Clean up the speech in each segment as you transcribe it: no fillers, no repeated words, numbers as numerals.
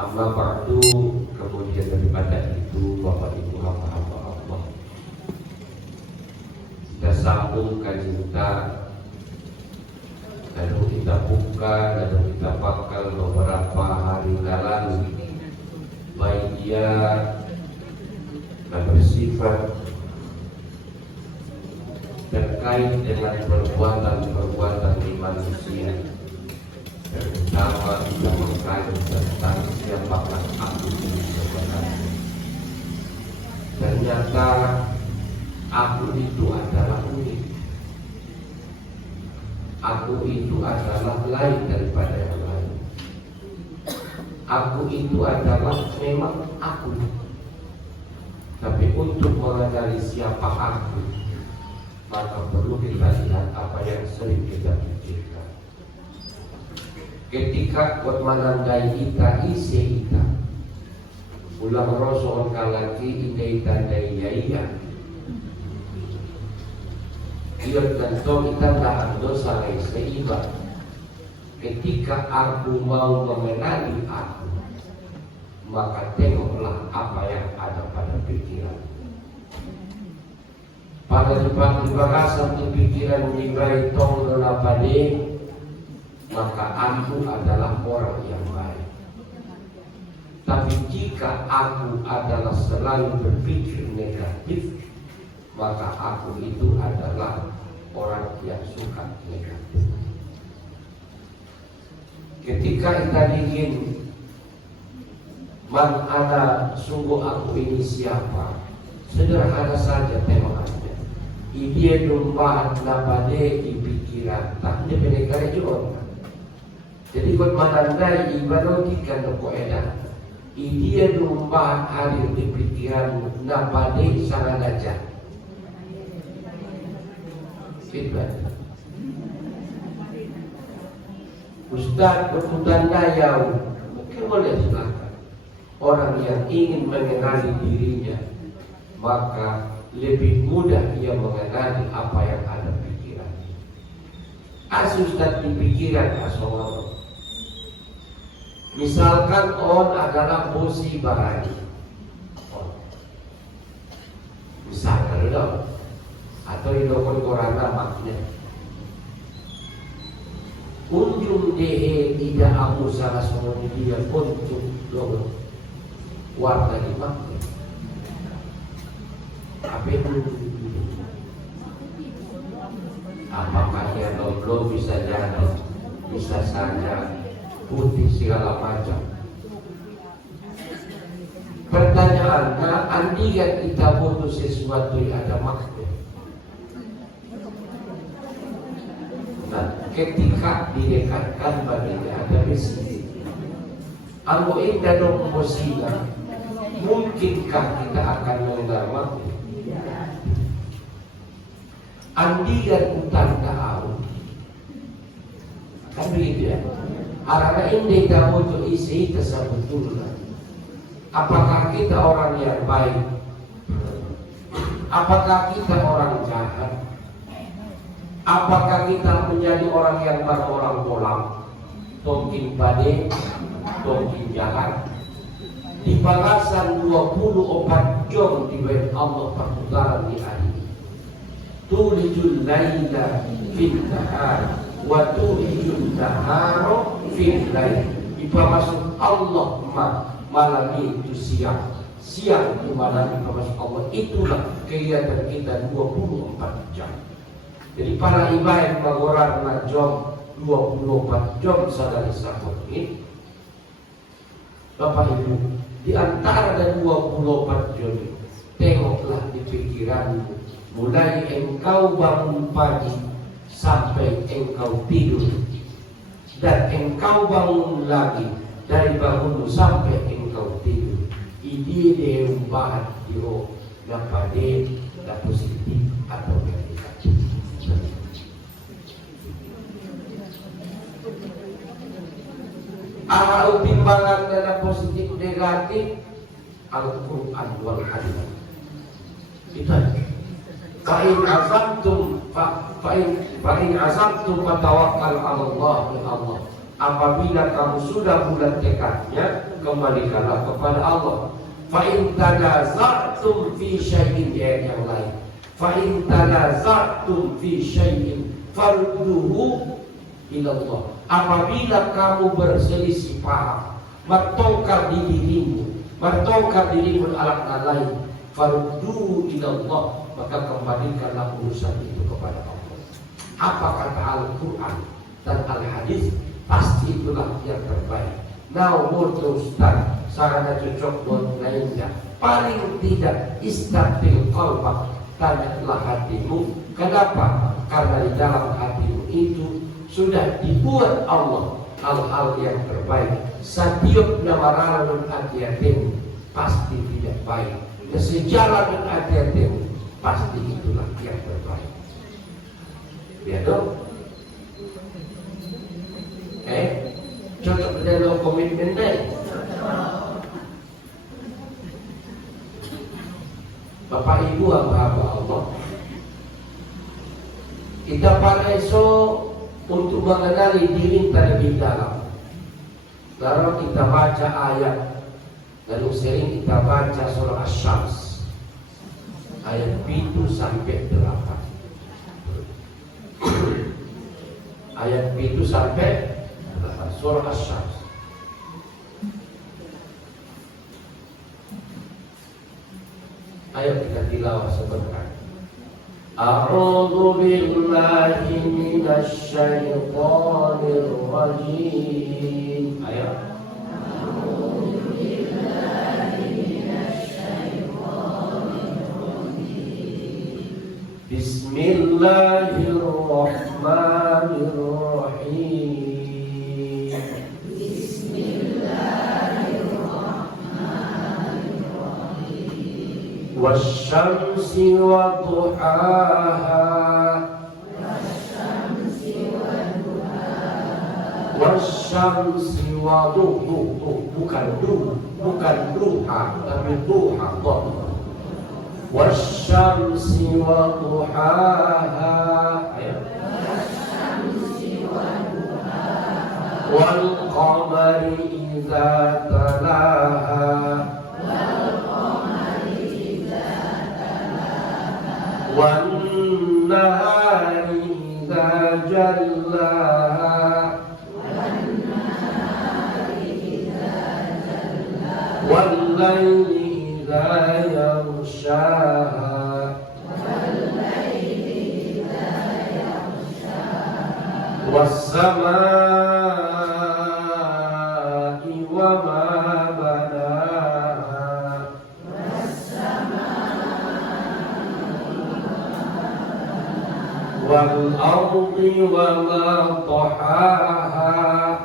Amma ba'du, kemudian daripada itu Bapak Ibu hamba-hamba Allah, kita sambung kajian kita. Lalu kita buka, lalu kita bakal beberapa hari lalu, baik dia bersifat terkait dengan perbuatan di manusia, terutama kita mengkaji tentang siapakah aku ini sebenarnya. Ternyata aku itu adalah unik. Aku itu adalah lain daripada yang lain. Aku itu adalah memang aku. Tapi untuk mengenali siapa aku, maka perlu kita lihat apa yang sering kita pikirkan. Ketika buat menandai kita isi kita, ulang rosoon kalaki ide tandai yaiya. Dia tentu kita tak dosa seiba. Ketika aku mau mengenali aku, maka tengoklah apa yang ada pada pikiran. Pada dibarasan di pikiran meninggai tong lelapade, maka aku adalah orang yang baik. Tapi jika aku adalah selalu berpikir negatif, maka aku itu adalah orang yang suka negatif. Ketika kita ingin mana sungguh aku ini siapa, sederhana saja temanya. Dia domba napade di pikiran, tak dia penekare juga. Jadi kot manandai ibadah ikan doko edan. Dia domba hadir di pikiran napade sangat aja. Ustaz bertanda yang mungkin boleh silakan. Orang yang ingin mengenali dirinya, maka lebih mudah ia mengenali apa yang ada pikiran. Ustaz di pikiran asal. Misalkan on adalah bosi barani. Misalkan itu. Atau idokon korana maknya unjung dehe tidak aku salah semua dia untuk doang warna di maknya apa itu apakah dia doblo bisa jadi bisa saja putih segala macam. Pertanyaannya, andaikan kita butuh sesuatu yang ada makna. Nah, ketika direkatkan baginya ada besi, anggo indah dong musibah, mungkinkah kita akan mengenal waktu? Andaikan utang tahu, kan begitu ya? Karena ini kita butuh isi tersebutullah. Apakah kita orang yang baik? Apakah kita orang jahat? Apakah kita menjadi orang yang berorang polang, tongkin pade, tongkin jahat? Di balasan 24 jam di bait Allah perputaran di hari ini. Tulijul laila fil nahar wa tulijul nahara fil lail. Dipamasuk Allah malam itu siang, siang itu malam dipamasuk Allah. Itulah kegiatan kita 24 jam. Jadi para ibadah mengorar jam 24 jam sadari sahur ini. Bapak Ibu, di antara 24 jam ini, tengoklah di pikiranmu, mulai engkau bangun pagi sampai engkau tidur, dan engkau bangun lagi dari bangunmu sampai engkau tidur. Ini dia umpahan diro dapat positif atau negatif. Ahal timbangan dalam positif negatif Al-Quran wal Hadis. Itu aja. Fa'in azabtum fatawakkal 'ala Allah. Apabila kamu sudah bulat tekadnya, kembalikanlah kepada Allah. Fa in tanaza'tum fi syai'in, yang lain. Fa in tanaza'tum fi syai'in farudduhu ila Allah. Apabila kamu berselisih paham, bertengkar di dirimu, bertengkar dirimu alat lain, farudduhu ila Allah, maka kembalikanlah urusan itu kepada Allah. Apa kata Al-Quran dan Al-Hadis? Pasti itulah yang terbaik. Now to start, sarana cocok buat lainnya. Paling tidak istabil qalbak, tanyalah hatimu. Kenapa? Karena di dalam hatimu itu sudah dibuat Allah hal-hal yang terbaik. Setiap nawaran hati-hatimu pasti tidak baik. Sejalan dengan hati-hatimu pasti itulah yang terbaik. Ya dong. Cocok dalam komitmen deh. Bapak Ibu hamba Allah, kita pada esok untuk mengenali diri terlebih dalam. Lalu kita baca ayat, lalu sering kita baca surah Asy-Syams ayat 7 sampai 8. Ayat 7 sampai 8 surah Asy-Syams. Ayo kita tilawah sebentar. A'udzu billahi minasy syaithanir rajim. Ayo. A'udzu billahi minasy syaithanir rajim. Bismillahirrahmanirrahim. والشمس وضحاها والشمس وضحاها bukan duha tapi duha والشمس وضحاها والقمر إذا تلاها والنهار إذا جلاها والليل إذا يغشاها والسماء وما والأرض وما طحاها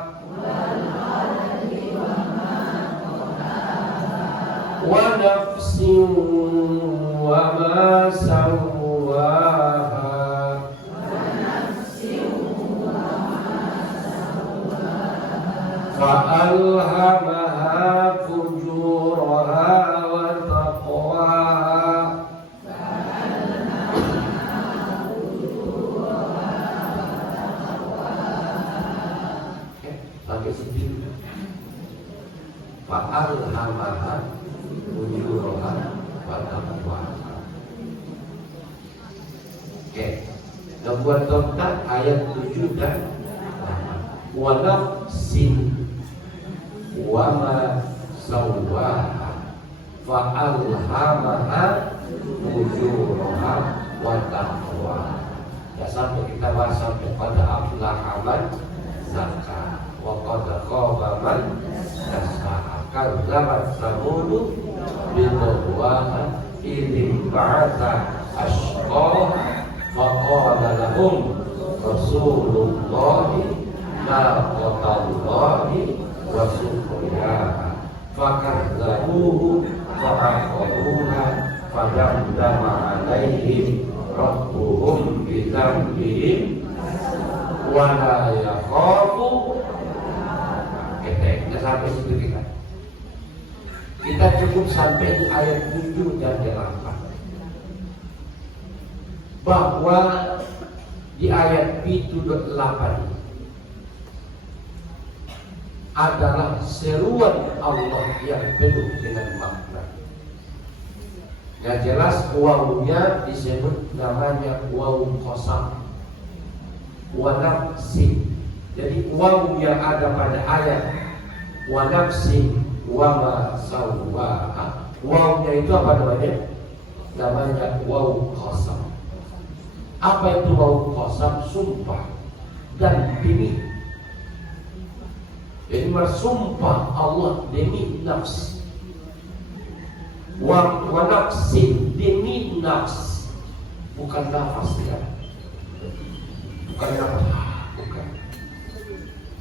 ونفس وما سواها فألهمها فجورها وتقواها Fa'alhamaha fujuraha wa taqwaha. Oke. Buat total ayat 7 dan 8. Wa nafsin wa ma sawwaha fa'alhamaha fujuraha wa taqwaha. Ya, sampai kita bahas sampai pada aflaha man zakka wa qad khaba man dassaha. Kadzabat Samud biduwaha idh ba'atha ashqaha faqala lahum Rasulullahi naqatallahi wa suqiyaha fakadzabuhu fa'aqaruha fadamdama alaihim rabbuhum bidzambihim wa la yakhafu. Kita sampai situ kita cukup sampai di ayat 7 dan 8. Bahwa di ayat 7 dan 8 adalah seruan Allah yang penuh dengan makna. Yang jelas wawunya disebut namanya wawu qasam, wa nafsin. Jadi wawu yang ada pada ayat wa nafsin wa ma sawwaha, wawunya itu apa namanya? Namanya wawu qasam. Apa itu wawu qasam? Sumpah dan demi. Jadi bersumpah Allah demi nafs, wa nafsin demi nafs, bukan nafas ya, bukan nafas, bukan.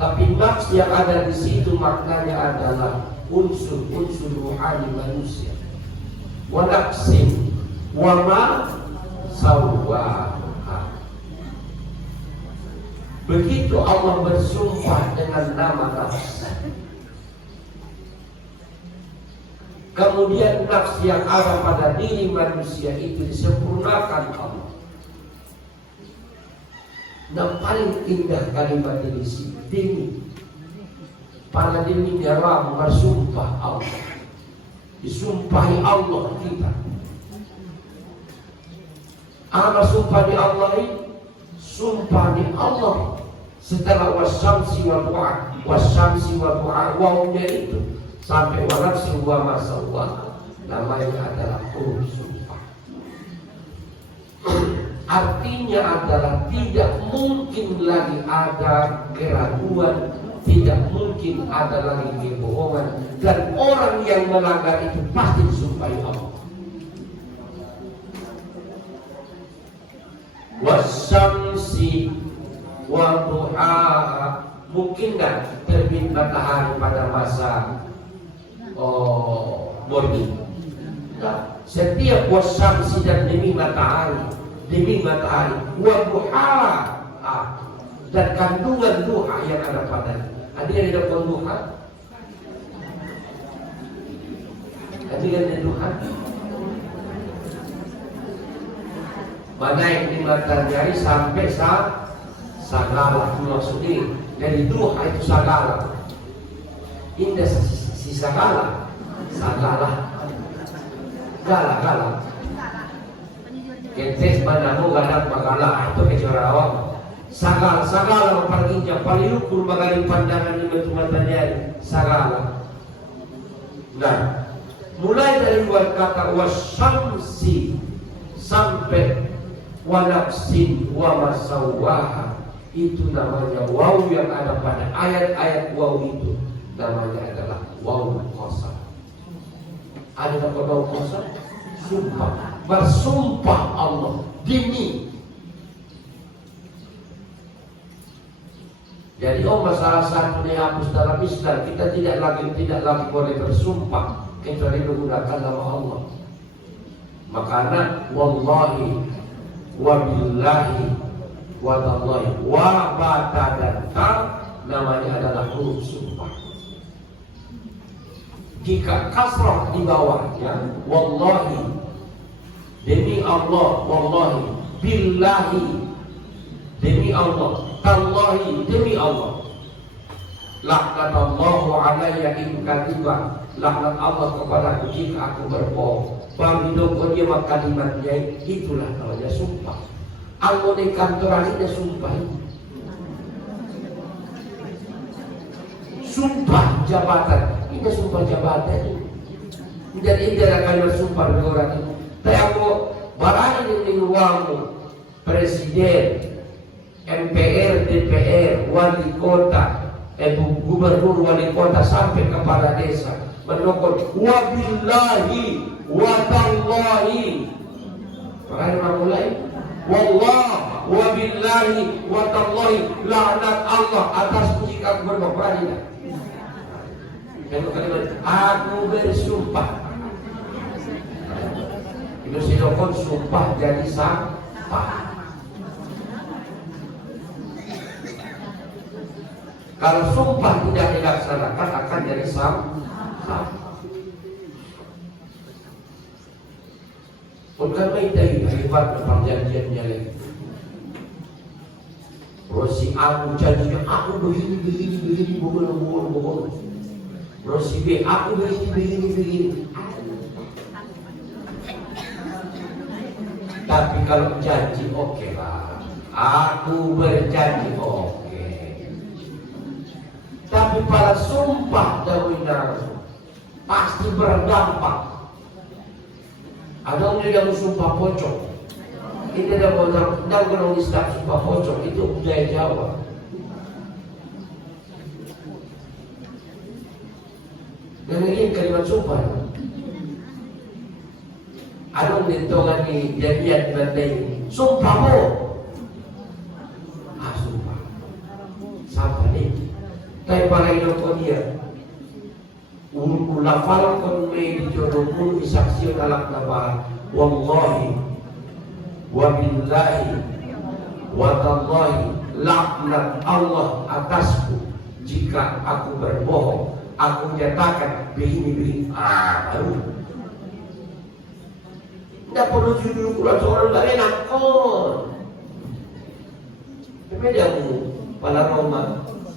Tapi nafs yang ada di situ maknanya adalah unsur-unsur rohani manusia. Wa nafsin wa ma sawwaha. Begitu Allah bersumpah dengan nama nafs, kemudian nafs yang ada pada diri manusia itu disempurnakan Allah. Yang paling indah kalimat ini sih, demi. Pada demi dalam bersumpah Allah, disumpahi Allah kita. Apa sumpah di Allah ini? Sumpah di Allah setelah wasyamsi wa du'a, wasyamsi wa du'a, wawunya itu sampai wanafsi wa masawwa, namanya adalah huruf sumpah. Artinya adalah tidak mungkin lagi ada keraguan, tidak mungkin ada lagi kebohongan, dan orang yang melanggar itu pasti disumpahi Allah. Wasyamsi wa duha, mungkin nggak terbit matahari pada masa morning? Nah, setiap wasyamsi dan demi matahari wa duha, dan kandungan duha yang ada padanya. Ada yang tidak duha? Ada yang tidak duha? Mana yang di matahari sampai sagala, maksudnya dari duha itu sagala. Indah si sagala, gala. Kentes mana mau ganak magala itu kecuali awam. Sagala memperginjam paling ukur magaling pandangan di matahari sagala. Nah, mulai dari kata wasyamsi sampai wa nafsin wa masawwaha, itu namanya wawu yang ada pada ayat-ayat wawu itu namanya adalah wawu qasam. Ada apa wawu qasam? Sumpah, bersumpah Allah demi. Jadi masalah satu dihapus dalam Islam, kita tidak lagi boleh bersumpah kecuali menggunakan nama Allah. Makanya wallahi wa billahi wa tallahi wa bata dan ta namanya adalah huruf sumpah. Jika kasrah di bawahnya wallahi demi Allah, wallahi billahi demi Allah, tallahi demi Allah, laknatullahu alayya in kadiba, laknat Allah kepadaku jika aku berbohong. Pamidoko dia kalimatnya, itulah namanya sumpah. Anggota kantoran ini sumpah. Sumpah jabatan, ini sumpah jabatan. Jadi tidak akan bersumpah orang itu. Tapi aku barang ini uangmu, presiden, MPR, DPR, wali kota, gubernur wali kota sampai kepala desa menokon wabillahi wa tallahi. Makanya mulai wallah wa billahi wa tallahi, laknat Allah atas jika aku berbohong. Aku bersumpah. Itu sidokon sumpah jadi sampah. Kalau sumpah tidak dilaksanakan akan jadi sampah. Bukan itu hebat perjanjiannya lagi. Si A janjinya aku begini, bohong. Si B aku begini. Tapi kalau janji oke lah, aku berjanji oke. Tapi pada sumpah dahulunya pasti berdampak. Ada orang yang sumpah pocong. Ini ada orang yang sumpah pocong, itu budaya Jawa. Dan ini kalimat sumpah. Ada orang ditongan di jadian bandai. Sumpahmu. Sumpah. Sampai nih. Tapi para ilmu dia. Ulafal kon me dijodohmu disaksikan dalam nama wallahi wa billahi wa tallahi laknat Allah atasku jika aku berbohong, aku menyatakan begini baru tidak perlu judul Quran seorang gak enak tapi dia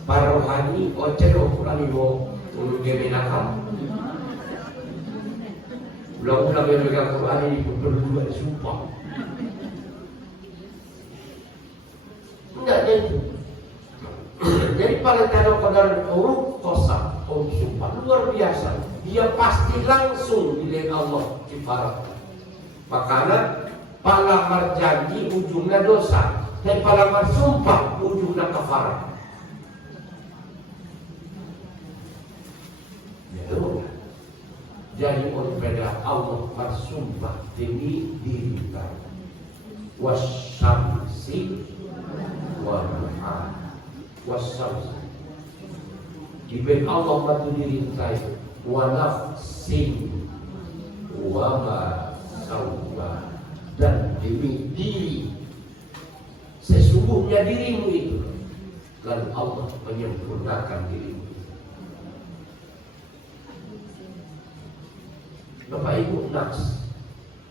para rohani Quran itu untuk kemenakan. Ulang-ulang yang megang Quran ini perlu juga disumpah. Tidak itu. Jadi pada kadang-kadang huruf kosa, sumpah luar biasa. Dia pasti langsung dilihat Allah kifarat. Makanya palamar janji ujungnya dosa, dan palamar sumpah ujungnya kafarat. Jadi berbeda Allah bersumpah demi diri kita. Wasyamsi wa duha. Wasyamsi. Diberi Allah batu diri kita. Wa nafsin wa ma sawwa. Dan demi diri. Sesungguhnya dirimu itu. Lalu Allah menyempurnakan dirimu. Bapak Ibu, nafs.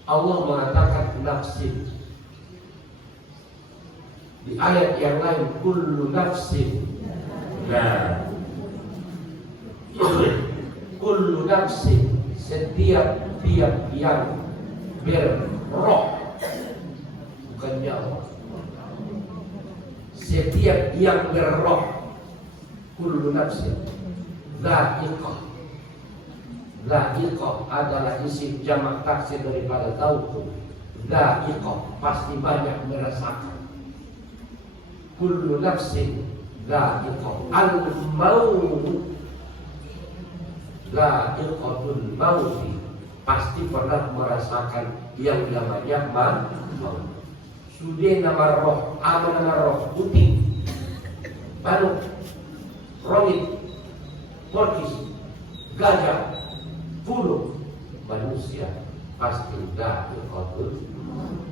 Allah mengatakan nafsin. Di ayat yang lain kullu nafsin. Nah, kullu nafsin, setiap yang berroh, bukan nyawa. Setiap yang berroh, kullu nafsin dha'iqah. Dha'iqah adalah isim jamak taksir daripada tauqu. Dha'iqah pasti banyak merasakan. Kullu nafsin dha'iqah al-maut. Dha'iqatul maut pasti pernah merasakan yang namanya maut. Sudah nama roh, apa nama roh? Putih, baluk, rongit, porkis, gajah, bulu, manusia pasti dha'iqatul maut.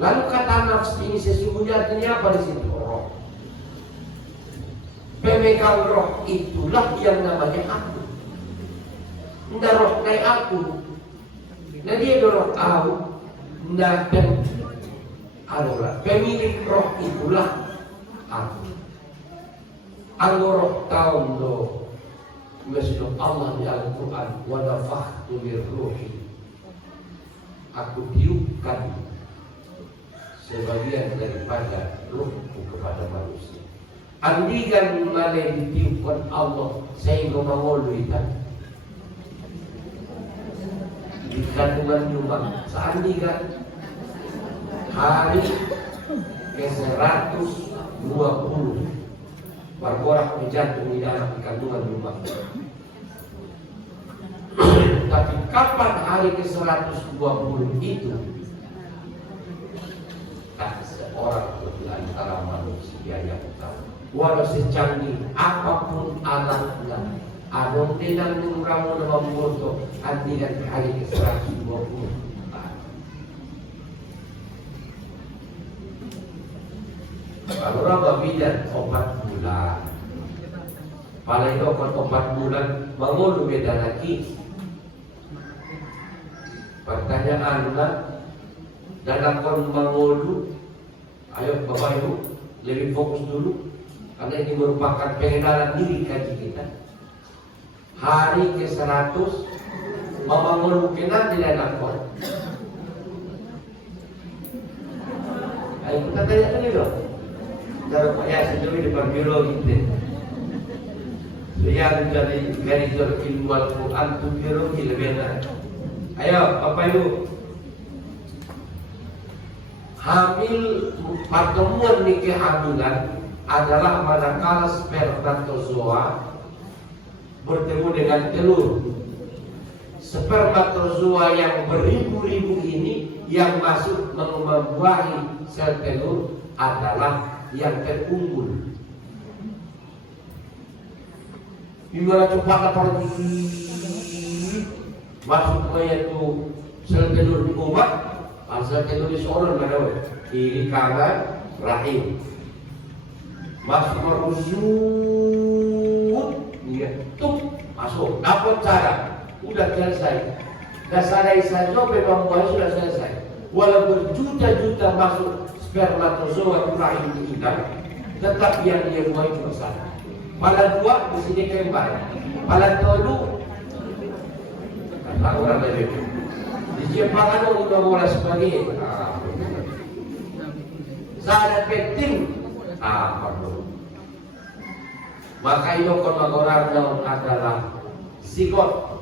Lalu kata nafs ini sesungguhnya artinya apa di sini? Roh. Pemegang roh itulah yang namanya aku. Nggak roh kayak aku. Nah dia roh tahu. Nggak adalah pemilik roh itulah aku. Roh tahu loh. Masih Allah di Al-Quran. Wa nafakhtu min ruhi. Aku tiupkan sebagian daripada ruhku kepada manusia. Andikan malai ditiupkan Allah sehingga mengolui tadi di kandungan rumah. Seandikan hari ke 120 berkorak menjantung di dalam kandungan rumah. Tapi kapan hari ke 120 itu? Tak seorang di antara manusia yang tahu. Walau secanggih apapun alatnya, adong dinang nungkamu nama foto, andikan hari ke 120. Kalau raba bidan 4 bulan, paling itu 4 bulan, bangun beda lagi. Pertanyaannya, dalam mengulu. Ayo Bapak Ibu lebih fokus dulu, karena ini merupakan pengenalan diri kaji kita. Hari ke-100 membangun kenal tidak nakon. Ayo kita tanya dulu. Cara Pak ya sejauh di biologi kita. Saya dari garis ilmu Al-Quran itu biologi lebih enak. Ayo Bapak Ibu. Hamil, pertemuan di kehamilan adalah manakala spermatozoa bertemu dengan telur. Spermatozoa yang beribu-ribu ini yang masuk membuahi sel telur adalah yang terunggul. Gimana cepat pergi masuk ke itu sel telur di umat. Asal telur di seorang mana kiri kanan rahim masuk merusut, ya, tuh masuk dapat cara, udah selesai. Dasar saja memang sudah selesai. Walaupun juta-juta masuk spermatozoa rahim di inang, tetap yang dia buat cuma satu. Pada dua di sini kembali, pada tolu kata orang lain. Diciptakan untuk bola sebagai sangat penting perlu. Maka itu orang adalah zigot.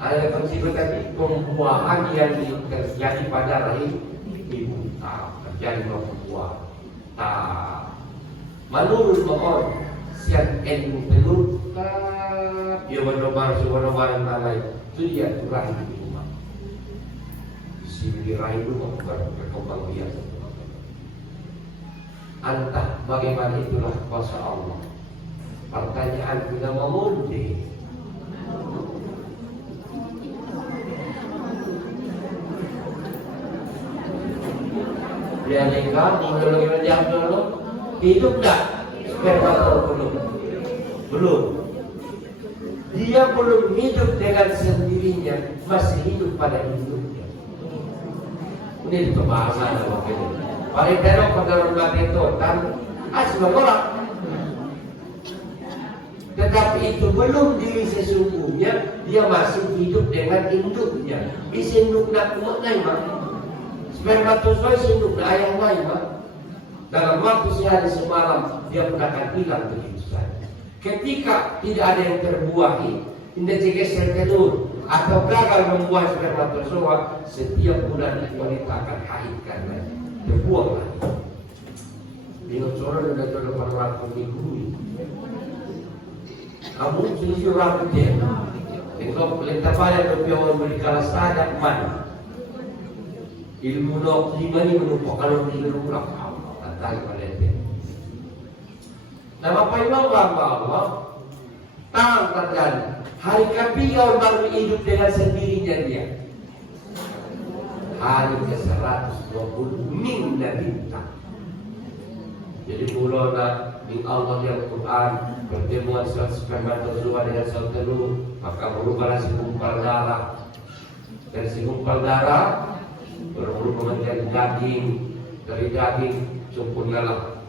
Ada prinsip tadi pembuahan yang terjadi pada rahim ibu. Terjadi pembuahan. Menurut bahwa siang ilmu telur, dia benar-benar lain itu dia rahim ibu. Rahim itu berkembang biak. Entah bagaimana itulah kuasa Allah. Pertanyaan kita mengundi. Dia nikah, boleh jam dulu. Hidup tak? Spermatozoa belum. Dia belum hidup dengan sendirinya, masih hidup pada hidupnya. Ini itu bahasa begini. Paling terok pada rumah itu dan asal orang. Tetapi itu belum diri sesungguhnya, dia masih hidup dengan induknya. Isinduk nak umatnya mah. Spermatozoa induk nak ayam lain mah. Dalam waktu sehari semalam dia pun akan hilang begitu saja. Ketika tidak ada yang terbuahi, tidak juga sel telur atau gagal membuat spermatozoa, setiap bulan wanita akan haid karena terbuang lagi. Dengan seorang dan jodoh pada waktu minggu ini. Kamu selisih orang dia. Engkau pelita pada berpiawan berikala sadat mana. Ilmu nok lima ini menumpuk kalau di rumah Allah. Tantai pada dia. Nama Imam Allah tangan terjadi. Hari ketiga baru hidup dengan sendirinya dia. Hari ke-120 min bintang. Jadi mulanya min Allah yang Quran pertemuan sel spermatozoa dengan sel telur, maka berubahlah segumpal darah. Dari segumpal darah berubah menjadi daging, dari daging sempurnalah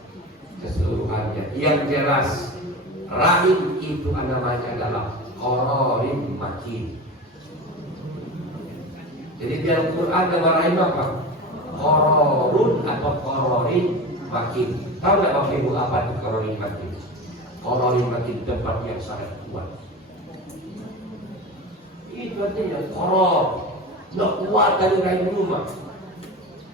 keseluruhannya. Yang jelas rahim itu namanya adalah qararin makin. Jadi dalam Quran nama rahim apa? Qararun atau qararin makin. Tahu tak Bapak Ibu apa itu qararin makin? Qararin makin tempat yang sangat kuat. Itu artinya qarar, nak kuat dari rahim rumah.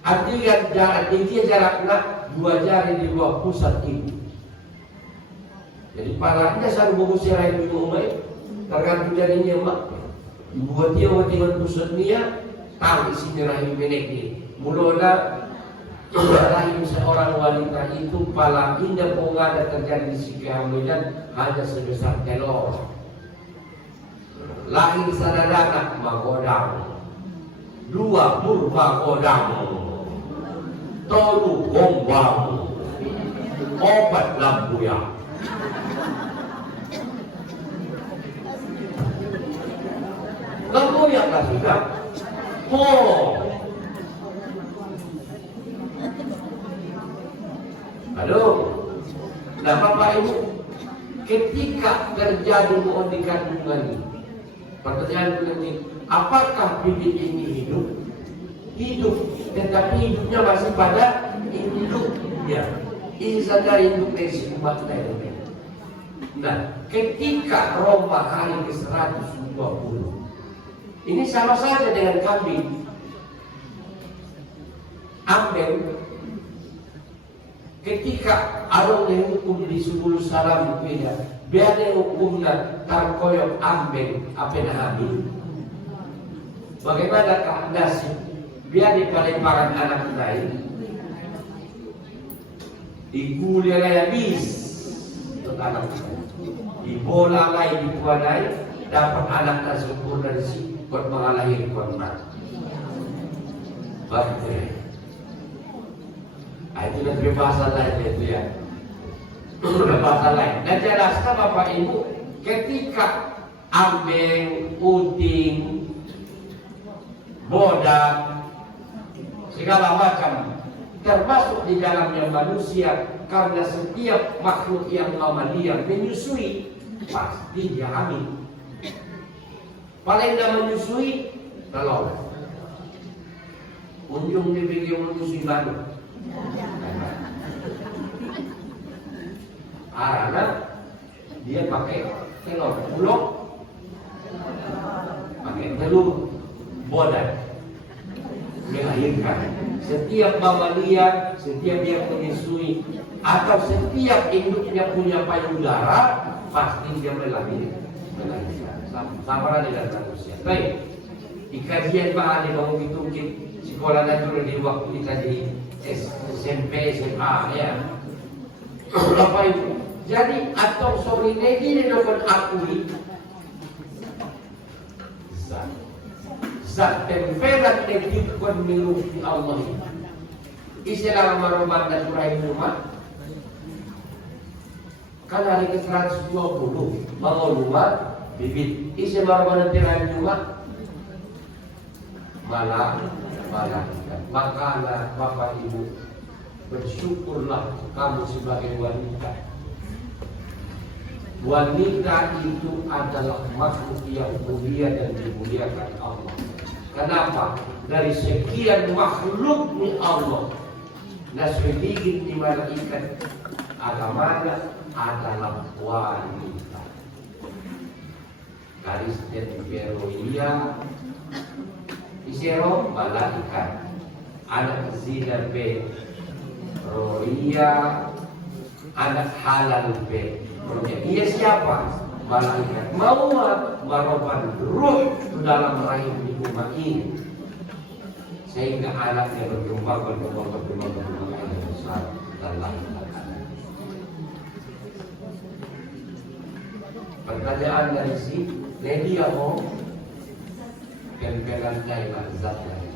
Artinya jaraknya 2 jari di luar pusat ibu. Jadi palanya selalu mengusir rahim ibu rumah itu. Tergantung jadinya mak. Buat dia waktu pusat dia tahu isinya rahim menek ini. Mulanya rahim seorang wanita itu pala indah pengada terjadi di sisi kehamilan hanya sebesar telur. Lahir sadadana magodang. 2 purba godang. Tolu gombang. Obat lampuya. Lampuya kan sudah. Oh. Halo. Nah Bapak Ibu, ketika terjadi di kandungan ini, pertanyaan penting, apakah bibit ini hidup? Hidup, tetapi hidupnya masih pada induknya. Ini saja induk dari umat lainnya. Nah, ketika Roma hari ke-120, ini sama saja dengan kambing. Ambil ketika ada yang hukum di 10 salam beda, biada hukumnya tarkoyok ambeng apa hamil. Bagaimanakah nasib biada palemparan anak lain? Dikuliah habis untuk anak dibola lain dikuadai dapat anak tak sempurna dari si buat mengalahir korban. Bagus. Itu lebih bahasa lain itu ya. Bahasa lain. Dan jelaskan Bapak Ibu, ketika ambeng, uting, bodak, segala macam termasuk di dalamnya manusia, karena setiap makhluk yang mamalia menyusui pasti dia hamil. Paling tidak menyusui telur. Unjung dibikin menyusui baru. Karena dia pakai telur bulog, pakai telur bodak, melahirkan. Setiap mamalia, setiap yang menyusui atau setiap induknya punya payudara, pasti dia melahirkan. Sama dengan manusia. Baik, di kajian bahan yang mau ditungkin sekolah natural di waktu kita di SMP, SMA ya. Apa itu? Jadi atau sorry ini dapat akui zat tempelan yang miluki Allah ini. Istilah maroman dan surai rumah kan hari ke-120 bangun rumah bibit isi maroman dan tirai rumah malah makalah Bapak Ibu, bersyukurlah kamu sebagai wanita. Wanita itu adalah makhluk yang mulia dan dimuliakan Allah. Kenapa? Dari sekian makhluk ni Allah, nasibigin di malaikat agamanya adalah wanita. Garis dan Veroia Isero malaikat, anak zina B Roria, anak halal B. Ia siapa? Malaikat. Mau meroban ruh dalam rahim ibu ini, sehingga anaknya berkembang besar dan lahir. Pertanyaan dari si Ledia mau kempelan kaiman zat lain.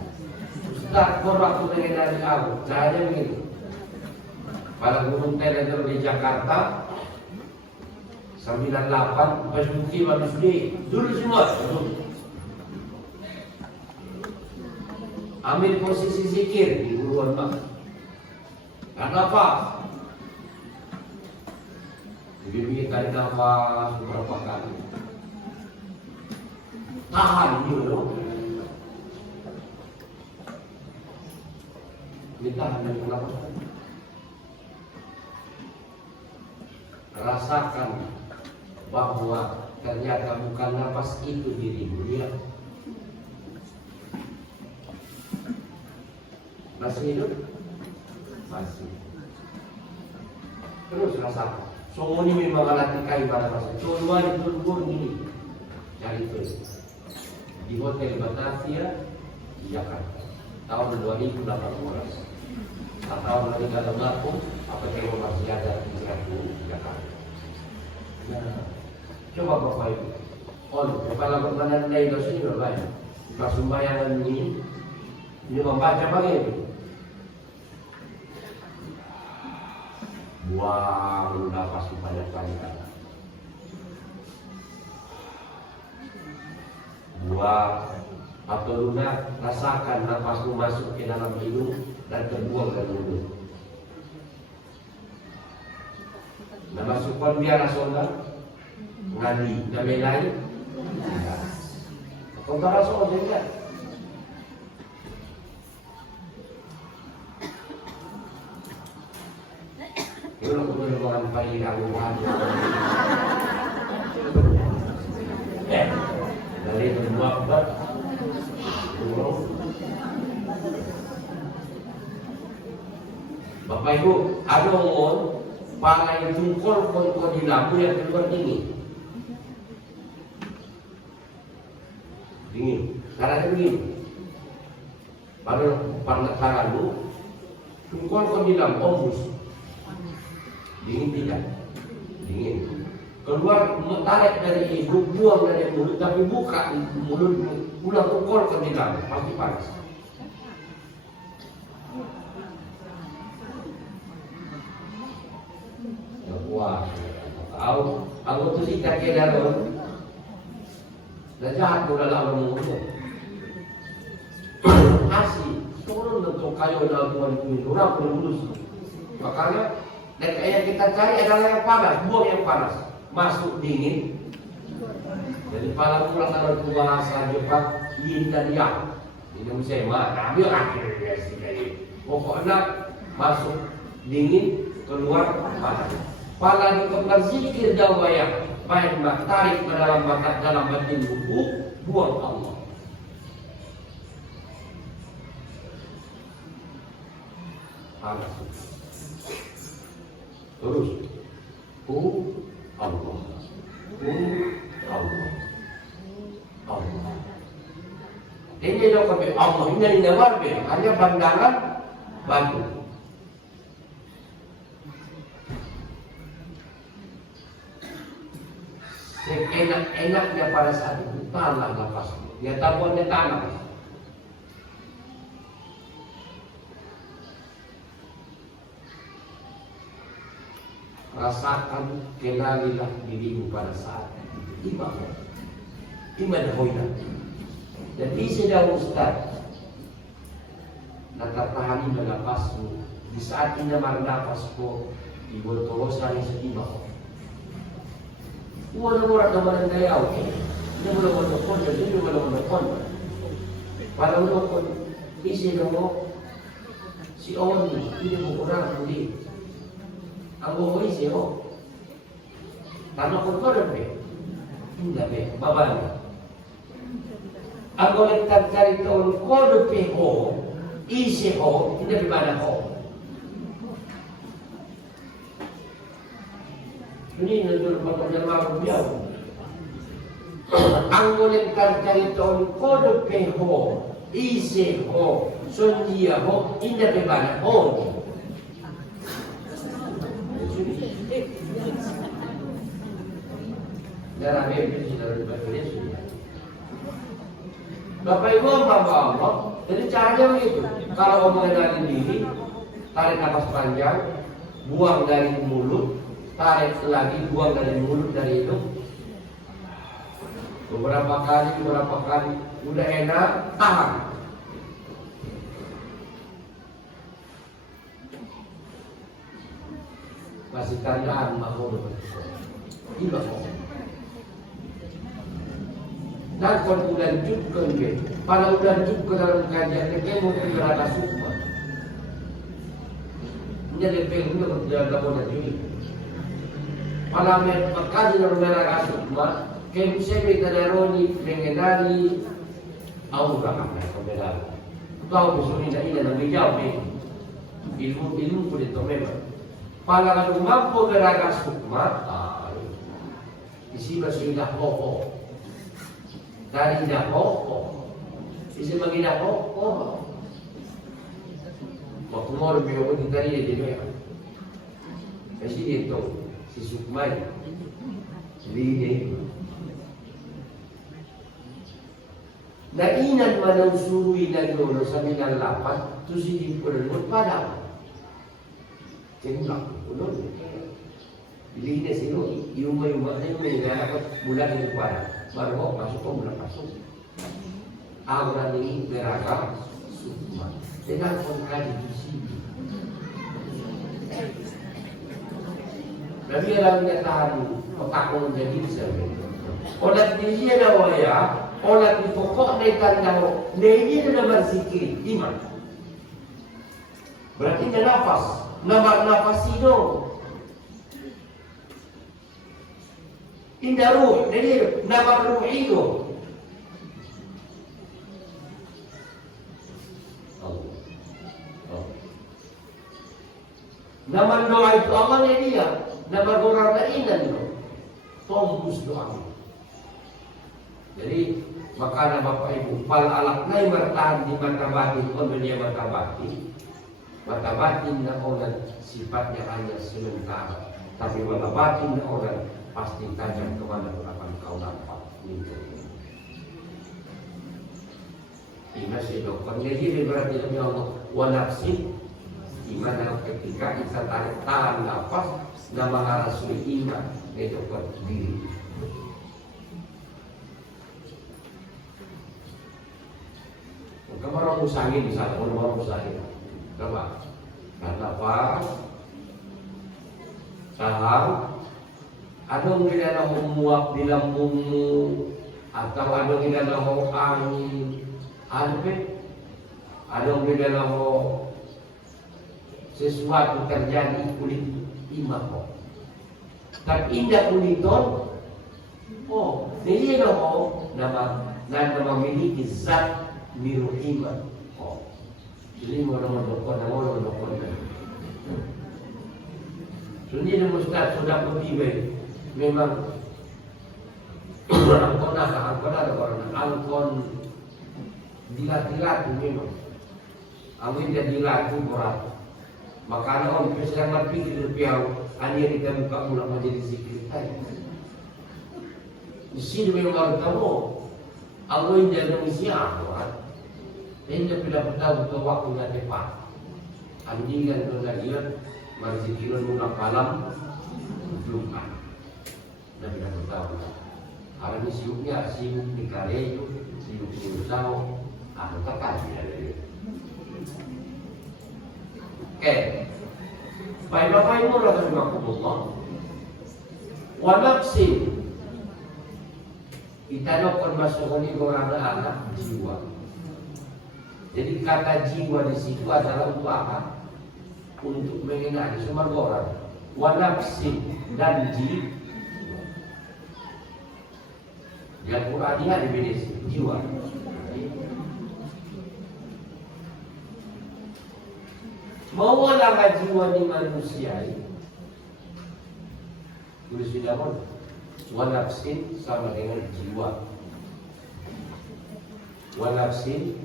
Ustaz, waktu dari aku, saya begini. Pada gunung Teledor di Jakarta 98 Pasmuki manusia dulu semua ambil posisi zikir di buruan bang. Kenapa? Jadi tarik nafas beberapa kali, tahan dulu, ditahan dari nafas. Rasakan bahwa ternyata bukan nafas itu dirimu dia. Masih hidup? Masih. Terus rasakan. Semua ini memang alat ikai pada masa. Cuma diturun ini. Cari terus. Di Hotel Batavia di Jakarta tahun 2018. Tahun lagi kata berlaku apa yang masih ada di Jakarta. Nah, coba Bapak Ibu. Kepala pertanyaan dari dosen juga banyak. Pas sembayangan ini membaca bagaimana? Buang nafas banyak kali. Buang atau lunak, rasakan nafasmu masuk ke dalam hidung dan terbuang ke mulut. Namasukon biya na sonda ngali na may lain. Kung taraso din yan. Yun ang mga palilang uwan. Dali ng mga Bapak Ibu, ada orang para yang tungkol kon di lampu yang keluar dingin. Dingin. Karena dingin. Pada panekaran lu tungkol kon di lampu ombus. Dingin tidak. Dingin. Keluar tarik dari ibu, buang dari mulut, tapi buka mulut, ulang tungkol kon di lampu, pasti panas. Wah, aku tuh sih kakek dalam, dah jahat pula lah orang muda. Asli, turun untuk kayu dalam tuan orang pelulus. Makanya, dan yang kita cari adalah yang panas, buang yang panas, masuk dingin. Jadi pala pulang dari bahasa Jepang, yin dan yang. Ini saya mah, ambil akhirnya sih. Pokoknya masuk dingin, keluar panas. Pala dikembang zikir dawaya, baik tarik ke dalam bakat dalam batin buku, buang Allah. Panas. Terus, Allah, Allah, Allah. Ini dok Allah ini nawar hanya pandangan batu. Enak-enaknya pada saat itu tanah nafasmu. Dia tabuannya tanah. Rasakan, kenalilah dirimu pada saat itu. Iman hoina. Dan sedang Ustaz nakatahani nafasmu. Di saat ini nafasmu ibu tolosan seimbang. Wala mura ka man dayaw. Hindi mo naman nukon, hindi mo naman nukon. Parang nukon, isi mo, si Oni, hindi mo kurang, hindi. Ang buhay siyo. Tanong ko ko rin, hindi, babala. Ang ulit tagkarito, kodo peho, isi ho, hindi ba ko. Ini nandun pagkajalma beliau. Ang ulit karito kodo peho, isi ho, sundia ho, hindi ba ho. Darah bebas dari Indonesia. Bapak Ibu Allah, jadi caranya begitu. Kalau mengenali diri, tarik nafas panjang, buang dari mulut. Tarik lagi, buang dari mulut, dari hidung. Beberapa kali, udah enak, tahan. Masih tandaan makhluk. Iba kok. Dan kalau udah lanjutkan, pada udah lanjut ke dalam kajian, kita mau berada sukma. Jadi pengen berjaga pada diri. Pada mengkaji dalam berada sukma, kita bisa berdaroni mengenali aura apa pembedaan. Tahu misalnya ini lebih jauh ilmu pun itu memang. Pada kalau mampu berada sukma, isi bersudah pokok. Dari dahok, isi bagi dahok, waktu mau lebih awal dari dia dia, kasi itu si Sukmai, lihe, nainan manang suwi na lolo sa minalapan, tu si Dipolon padang, cendak, ulun, lihe sino, yung may dapat bulan itu padang. Baru masuk ke bulan masuk. Aura ini beragam sukma. Dengan pengkaji di sini. Nabi alam niya tahan otak jadi sabi. Olat dia na waya, olat di pokok na itandaw, na naman sikiri, iman. Berarti na nafas, nafas sino. Indah ruh, jadi nama ruh itu. Nama doa itu Allah ni dia. Nama orang lain itu. Tombus doa. Jadi maka Bapak Ibu pal alak nai bertahan di mata batin dunia mata batin. Mata batin na orang sifatnya hanya sementara. Tapi mata batin na orang pasti tajam kemana akan kau nampak. Ini masih dokter. Jadi berarti demi Allah wanafsi. Di mana ketika kita tahan nafas dan mengarasui iman itu berdiri. Kamu orang usahain misalnya, orang usahain, coba tahan nafas, tahan. Ada yang tidak menguap di lambungmu atau ada yang tidak mau angin, ada yang tidak mau sesuatu terjadi kulit imam kok. Tapi indah kuliton, dia nama memiliki zat miru imam. Jadi orang dokon. Jadi Ustaz sudah bertiba, memang angkon dilatih memang. Amin jadi latih berat. Maka orang sedang berpikir piau, hanya kita buka mula majlis zikir tadi. Di sini memang kamu, Allah yang jadi manusia, ini tidak tahu betul waktunya tepat. Anjingan kemudian berzikiran mula malam, Jumat. Dan tidak tahu. Kalau ini sibuk di karya, sibuk di usaha, tekan dia dari. Bapak Ibu rahimakumullah. Wa nafsin. Kita dokter masuk ini orang anak jiwa. Jadi kata jiwa di situ adalah untuk apa? Untuk mengenali semua orang. Wa nafsin dan jiwa. Yang Qur'annya di jiwa. Mawala jiwa di manusia ini. Tulis di dalam wanafsin sama dengan jiwa. Wanafsin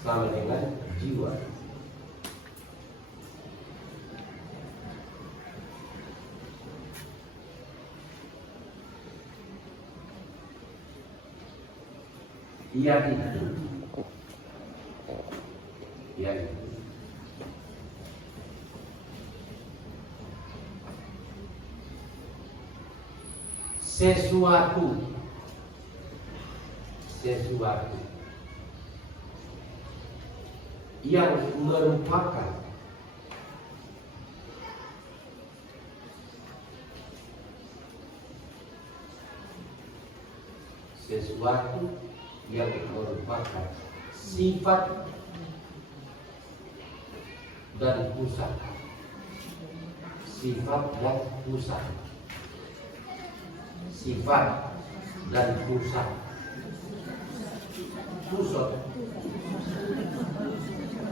sama dengan jiwa. Iya itu. Iya itu. Sesuatu yang merupakan sifat dan pusat. Sifat dan pusat.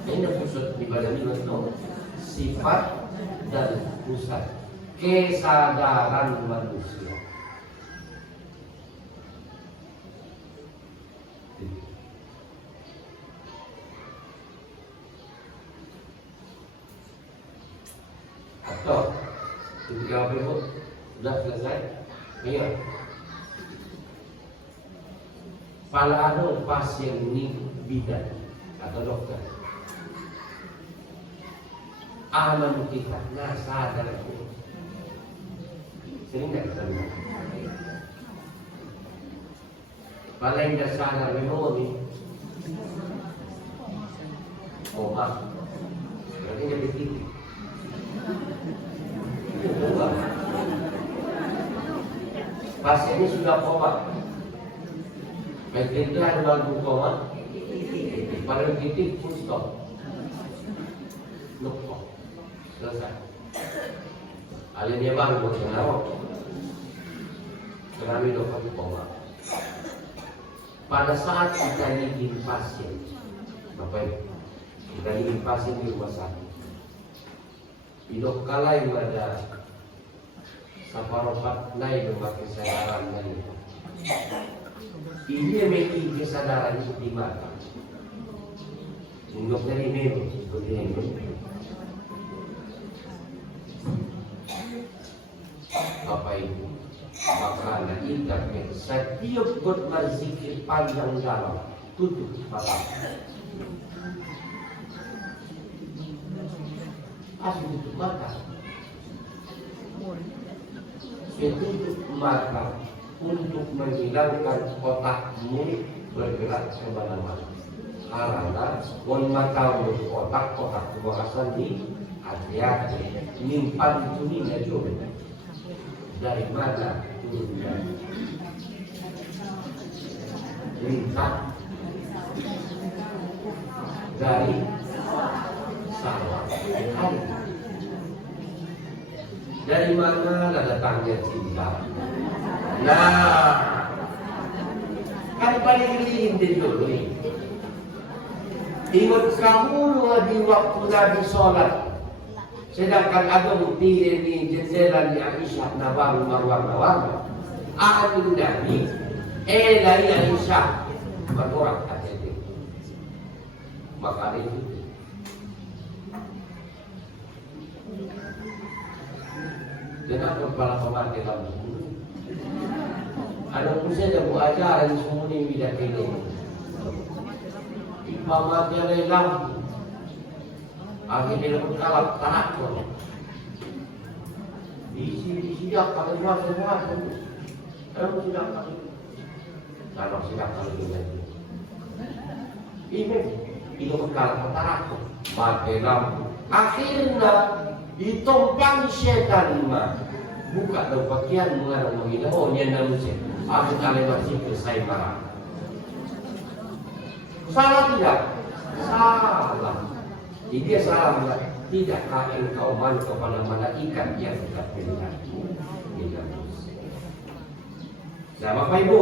Ini pusat di badan ini no? Sifat dan pusat kesadaran manusia. Atau ketika berikut sudah selesai. Iya. Pada ada pasien ini bidan atau dokter. Aman kita, nah sadar itu. Sering tak sadar. Paling tak sadar memang ni. Obat. Berarti dia begitu. pasiennya sudah koma. Baik itu ada lagu koma, pada titik full stop, lupa, selesai. Alimnya baru buat kenapa? Kami dapat koma. Pada saat kita ingin pasien, Bapak Ibu, kita ingin pasien di rumah sakit. Idok kalai pada saparopat naik memakai kesadaran dari ini memiliki kesadaran itu di mata. Untuk dari menu seperti ini. Bapak Ibu, makanya internet setiap berzikir panjang dalam tutup mata. Asal tutup mata. Tutup mata untuk menghilangkan otakmu bergerak kemana-mana. Karena mata untuk otak kebakasan di hati-hati nyimpan dunia juga. Dari mana turunnya? Lintah dari sawah. Dari mana datangnya cinta? Nah, kan paling indah dulu ini. Ingat kamu di waktu Nabi sholat, sedangkan ada bukti di jendela di Aisyah Nabawi warna-warna. Akan Nabi, dari Aisyah berkurang hati. Maka itu. Kenapa kepala pemakai lampu? Ada pun saja bu ajaran semua ini tidak ini. Pemakai lampu. Akhirnya berkalap takut. Di kalau semua. Kalau tidak kalau tidak kalau tidak. Ini itu berkalap takut. Pakai lampu. Akhirnya ditompang setan mah buka do pakaian mengarang menghina oh nyenda luce aku kalimat itu saya marah salah tidak? Salah dia salah tidakkah engkau malu kepada malaikat yang tidak melihatmu nah Bapak Ibu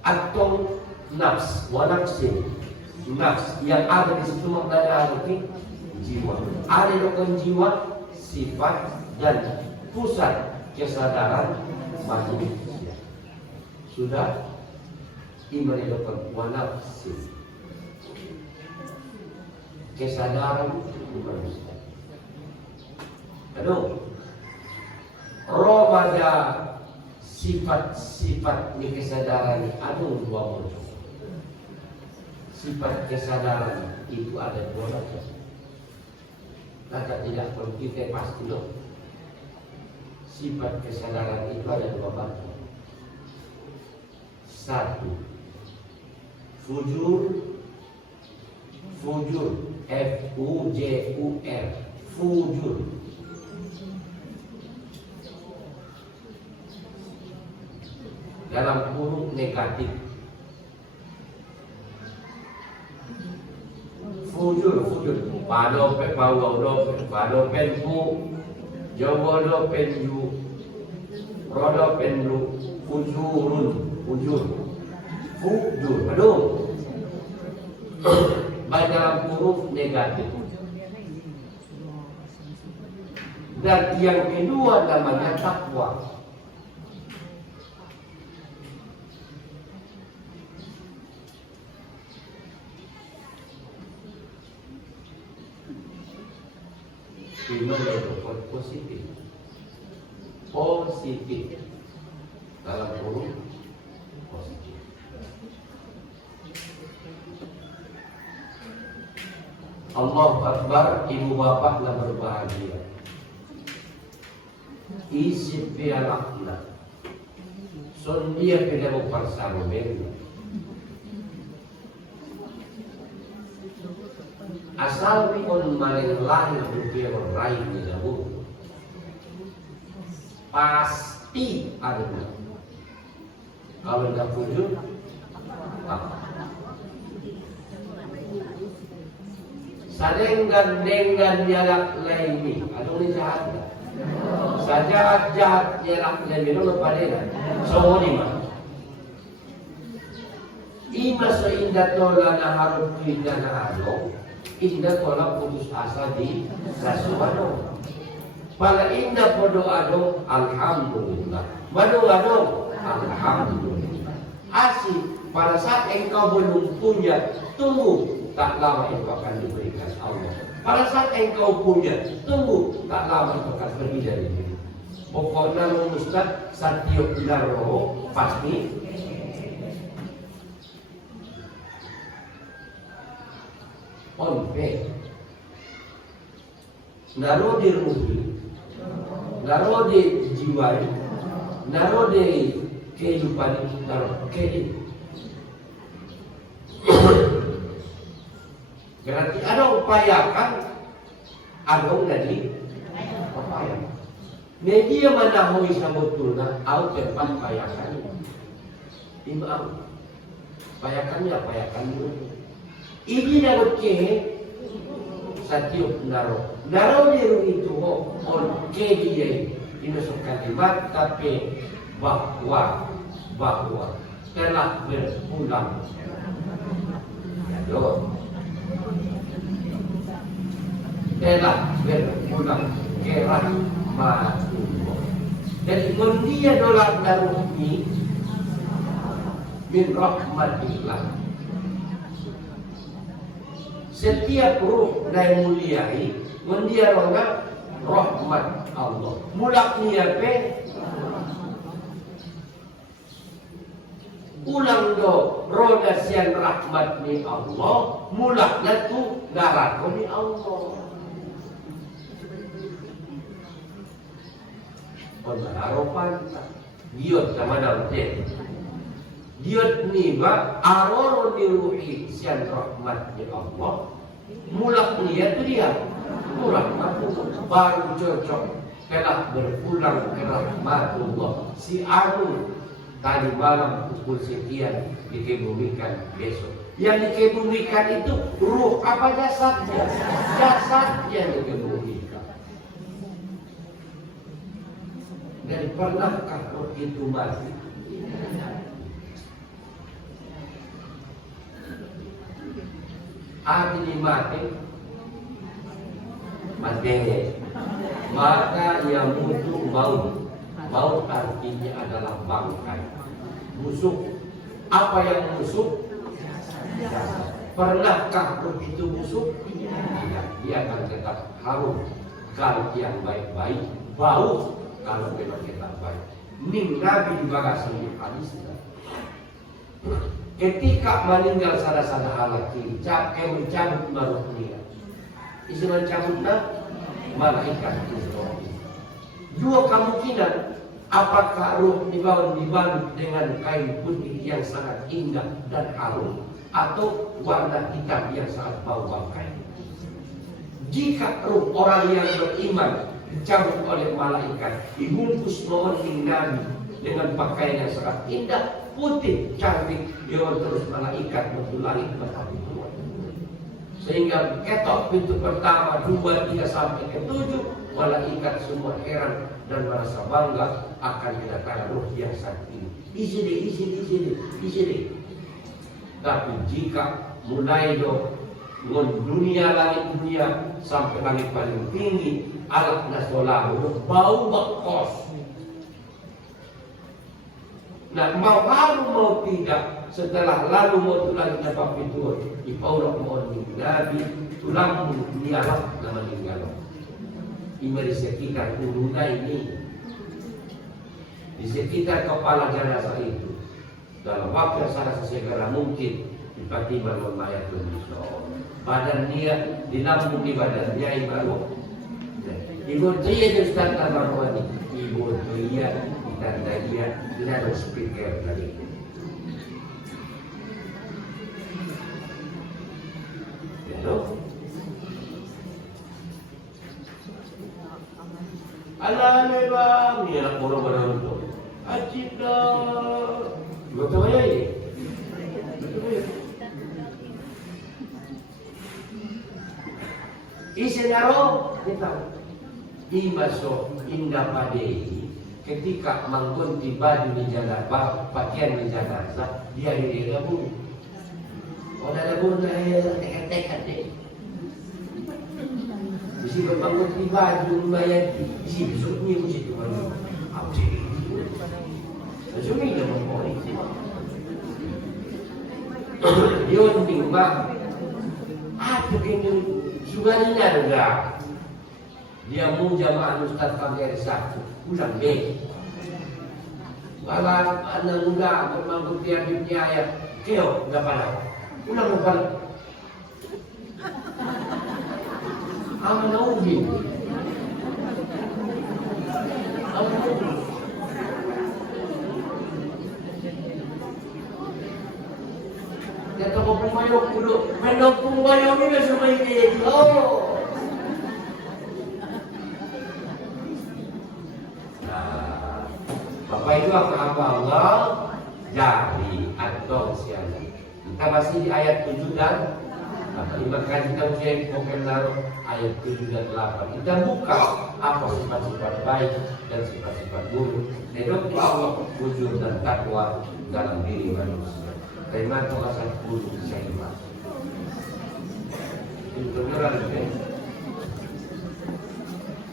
atau nafs wa nafsin nafs yang ada di situ maknanya arti jiwa. Ada dokter jiwa, sifat dan pusat kesadaran manusia. Sudah iman dokter wanafsi. Kesadaran manusia. Aduh, roh pada sifat-sifat di kesadaran aduh dua macam. Sifat kesadaran itu ada dua macam. Maka tidak perlu kita pasti loh. Sifat kesadaran itu ada dua macam. Satu, fujur, F-U-J-U-R, fujur. Dalam kurung negatif. Fujur. Pado pe bawa dope, pado penku, jowo dope ju, rodo penlu, fujur. Aduh. Baik dalam huruf negatif. Dan yang kedua namanya takwa. Iman itu positif dalam huruf positif. Allahu Akbar, ibu bapaklah berbahagia. Isi pialakna, son dia tidak bersama mereka. Asal pun maling lahir berpikir raih di dahulu. Pas pasti ada. Kalau tidak wujud, apa? Sadenggan-denggan jarak laini, atau ini jahat? Sajahat-jahat jarak laini, itu lupa dia. So, lima. Ima seindah tola na harus indah na ano, indah tola putus asa di rasuano. Pala indah podo ano, alhamdulillah. Mano ano, alhamdulillah. Asik, pada saat engkau belum punya, tunggu, tak lama engkau akan diberikan Allah. Pada saat engkau punya, tunggu, tak lama engkau akan pergi dari diri. Pokoknya Ustaz Satyo Pilaro pasti onpe. Naro di ruhi, naro di jiwa, naro di kehidupan, naro kehidupan. Berarti ada upayakan, ada dari upaya. Media mana hui sabotulna, au tempat upayakan. Imam, upayakannya upayakan dulu. Ini naro ke Satyo naro niru itu on ke dia dimasukkan kalimat tapi bahwa telah berpulang. Telah berpulang ke rahmatullah. Jadi dia dolar naruhi min rahmatillah. Setiap ruh yang muliai mendia rona rahmat Allah. Mulak niya pe ulang do roda sian rahmat ni Allah, mulaknya tu darah ni Allah. Orang harapan diot sama nanti. Diot ni ba aroro ni ruhi sian rahmat ni Allah. Mulak niya tu dia. Rahmat baru cocok telah berpulang ke rahmatullah. Si Anu tadi malam pukul sekian dikebumikan besok. Yang dikebumikan itu ruh apa jasadnya? Jasadnya dikebumikan. Dan pernahkah roh itu mati? Artinya mati, maka yang mutu maut. Maut artinya adalah bangkai. Busuk. Apa yang busuk? Pernahkah begitu busuk? Tidak. Dia akan tetap harum kalau yang baik-baik, bau kalau memang tetap baik. Ning Nabi di bagasi hadisnya. Ketika meninggal sada-sada halaki, mencabut maruhnya. Isi mencabutnya malaikat Israel. Dua kemungkinan, apakah ruh dibalut dengan kain putih yang sangat indah dan harum, atau warna hitam yang sangat bau bangkai. Jika ruh orang yang beriman dicabut oleh malaikat, dibungkus memening Nabi dengan pakaian yang sangat indah, putih, cantik, dia terus malaikat mentulari berhati Tuhan. Sehingga ketok pintu pertama, 2, 3 sampai ke 7, malaikat semua heran dan merasa bangga akan kedatangan ruh yang sangat ini. Isi. Tapi jika mulai dunia langit dunia sampai langit paling tinggi, alat nasolamu bau bekos. Nah, mau tidak, setelah lalu mau tulang dapat fitur, ipaulah mohon Nabi, tulang nialah nama meninggal. Ini di sekitar uruna ini, di sekitar kepala jenazah itu, dalam waktu yang sangat sesegera mungkin, tiba-tiba mayat bermisal. Badan dia di lambung di badan dia baru. Ibu dia jadi Ustaz Al-Marwani, ibu dia ditanda dia tidak ada speaker lagi. Hello. Alam bang, ni anak orang baru tu. Ajib dah. Betul ya? Betul ya? Isenaro kita imaso indah padei ketika mengganti baju di Jakarta, pakaian di Jakarta, dia di gabung. Orang gabung dah tek-tek. Isi mengganti baju lumayan, isi besok ni mesti tu mana? Apa sih? Sejumlah dah mengkori. Dia orang timbang. Apa kini? Suganina enggak. Dia mau jamaah Ustaz Pakai satu, ulang deh. Walau anak muda bermangkuk dia ayat, keo enggak pada, ulang balik. Aman ubi. Dia tak mau pumayok dulu, menok pumayok ini semua ini. Oh. Bapak itu apa Allah jari atau siapa? Kita masih di ayat 7 dan 8. Maka kita ujian Kokelar ayat 7 dan 8. Kita buka apa sifat-sifat baik dan sifat-sifat buruk. Dedok Allah wujud dan takwa dalam diri manusia. Terima kasih buruk saya mas. Itu beneran ya.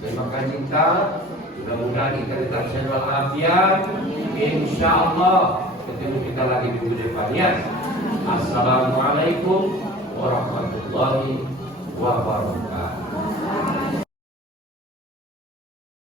Terima kasih kita. Mudah-mudahan kita tetap sehat walafiat. InsyaAllah ketemu kita lagi minggu depan ya. Assalamualaikum warahmatullahi wabarakatuh.